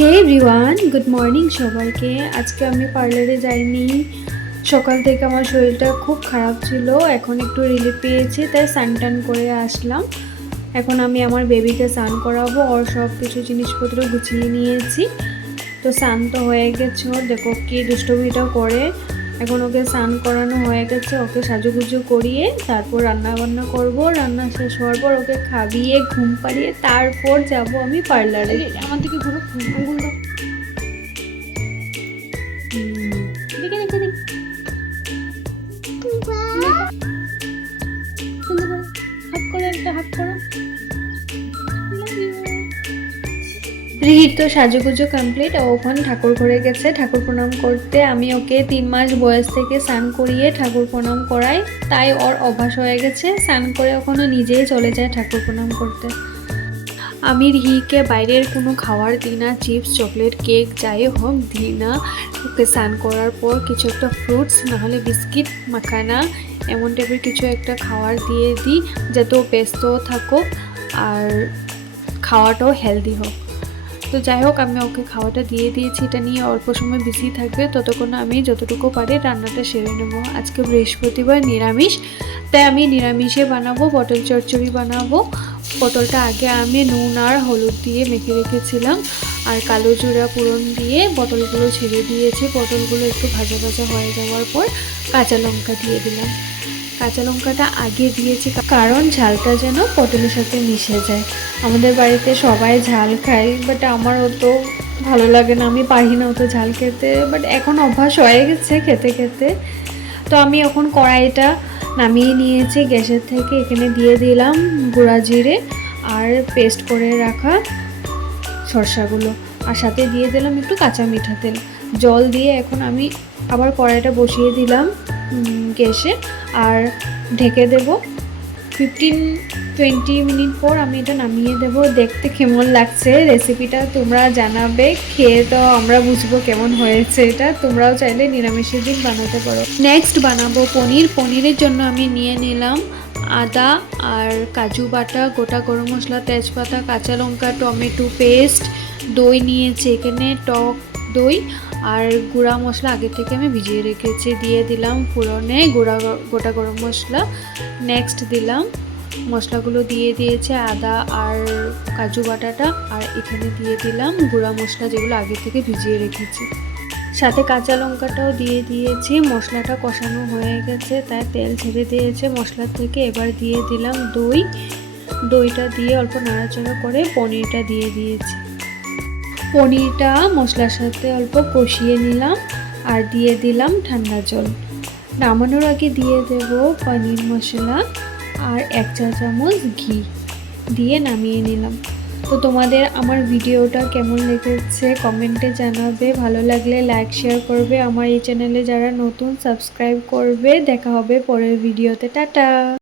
হে everyone, good morning সবাইকে। আজকে আমি পার্লারে যাইনি। সকাল থেকে আমার শরীরটা খুব খারাপ ছিল, এখন একটু রিলিফ পেয়েছি, তাই স্নান করে আসলাম। এখন আমি আমার বেবিকে স্নান করাবো, ওর সব কিছু জিনিসপত্র গুছিয়ে নিয়েছি। তো স্নান তো হয়ে গেছে, দেখো কি দুষ্টমিটাও করে। এখন ওকে স্নান করানো হয়ে গেছে, ওকে সাজুগুজু করিয়ে তারপর রান্না বান্না করবো। রান্না শেষ হওয়ার পর ওকে খাইয়ে ঘুম পাড়িয়ে তারপর যাব আমি পার্লারে। আমার দিকে ঘুরো, আঙ্গুল দাও। দেখে দেখে দেখ, হাত করো, একটা হাত করো। রিহির তো সাজুগুজু কমপ্লিট, ও ওখানে ঠাকুর ঘরে গেছে ঠাকুর প্রণাম করতে। আমি ওকে 3 মাস বয়স থেকে স্নান করিয়ে ঠাকুর প্রণাম করাই, তাই ওর অভ্যাস হয়ে গেছে। স্নান করে ওখানে নিজেই চলে যায় ঠাকুর প্রণাম করতে। আমি রিহিকে বাইরের কোনো খাবার দিই না, চিপস চকলেট কেক যাই হোক দিই না। ওকে স্নান করার পর কিছু একটা ফ্রুটস নাহলে বিস্কিট মাখানা এমন টাইপের কিছু একটা খাবার দিয়ে দিই, যাতে ও ব্যস্ত থাকুক আর খাওয়াটাও হেলদি হোক। তো যাই হোক, আমি ওকে খাওয়াটা দিয়ে দিয়েছি। এটা নিয়ে অল্প সময় বিজি থাকবে, ততক্ষণ আমি যতটুকু পারি রান্নাটা সেরে নেব। আজকে বৃহস্পতিবার, নিরামিষ, তাই আমি নিরামিষে বানাবো, পটল চচ্চড়ি বানাবো। পটলটা আগে আমি নুন আর হলুদ দিয়ে মেখে রেখেছিলাম, আর কালো জিরা ফোড়ন দিয়ে পটলগুলো ছেড়ে দিয়েছি। পটলগুলো একটু ভাজা ভাজা হয়ে যাওয়ার পর কাঁচা লঙ্কা দিয়ে দিলাম। কাঁচা লঙ্কাটা আগে দিয়েছি কারণ ঝালটা যেন পটলের সাথে মিশে যায়। আমাদের বাড়িতে সবাই ঝাল খায়, বাট আমার অত ভালো লাগে না, আমি পারি না অত ঝাল খেতে, বাট এখন অভ্যাস হয়ে গেছে খেতে খেতে। তো আমি এখন কড়াইটা নামিয়ে নিয়েছি গ্যাসের থেকে, এখানে দিয়ে দিলাম গুঁড়া জিরে আর পেস্ট করে রাখা সরষাগুলো, আর সাথে দিয়ে দিলাম একটু কাঁচা মিঠা তেল। জল দিয়ে এখন আমি আবার কড়াইটা বসিয়ে দিলাম গ্যাসে, আর ঢেকে দেব। 15-20 মিনিট পর আমি এটা নামিয়ে দেব। দেখতে কেমন লাগছে রেসিপিটা তোমরা জানাবে, খেয়ে তো আমরা বুঝবো কেমন হয়েছে। এটা তোমরাও চাইলে নিরামিষের দিন বানাতে পারো। নেক্সট বানাবো পনির। পনিরের জন্য আমি নিয়ে নিলাম আদা আর কাজু বাটা, গোটা গরম মশলা, তেজপাতা, কাঁচা লঙ্কা, টমেটো পেস্ট, দই নিয়েছি এখানে, টক দই, আর গুঁড়া মশলা আগে থেকে আমি ভিজিয়ে রেখেছি। দিয়ে দিলাম ফোড়নে গোটা গরম মশলা। নেক্সট দিলাম মশলাগুলো, দিয়ে দিয়েছে আদা আর কাজু বাটাটা, আর এখানে দিয়ে দিলাম গুঁড়া মশলা যেগুলো আগে থেকে ভিজিয়ে রেখেছি। সাথে কাঁচা লঙ্কাটাও দিয়ে দিয়েছি। মশলাটা কষানো হয়ে গেছে, তাই তেল ছেড়ে দিয়েছে মশলার থেকে। এবার দিয়ে দিলাম দইটা দিয়ে অল্প নাড়াচাড়া করে পনিরটা দিয়ে দিয়েছি। পনিরটা মশলার সাথে অল্প কষিয়ে নিলাম, আর দিয়ে দিলাম ঠান্ডা জল। নামানোর আগে দিয়ে দেব পনির মশলা আর 1 চা চামচ ঘি দিয়ে নামিয়ে নিলাম। তো তোমাদের আমার ভিডিওটা কেমন লেগেছে কমেন্টে জানাবে, ভালো লাগলে লাইক শেয়ার করবে, আমার এই চ্যানেলে যারা নতুন সাবস্ক্রাইব করবে। দেখা হবে পরের ভিডিওতে, টাটা।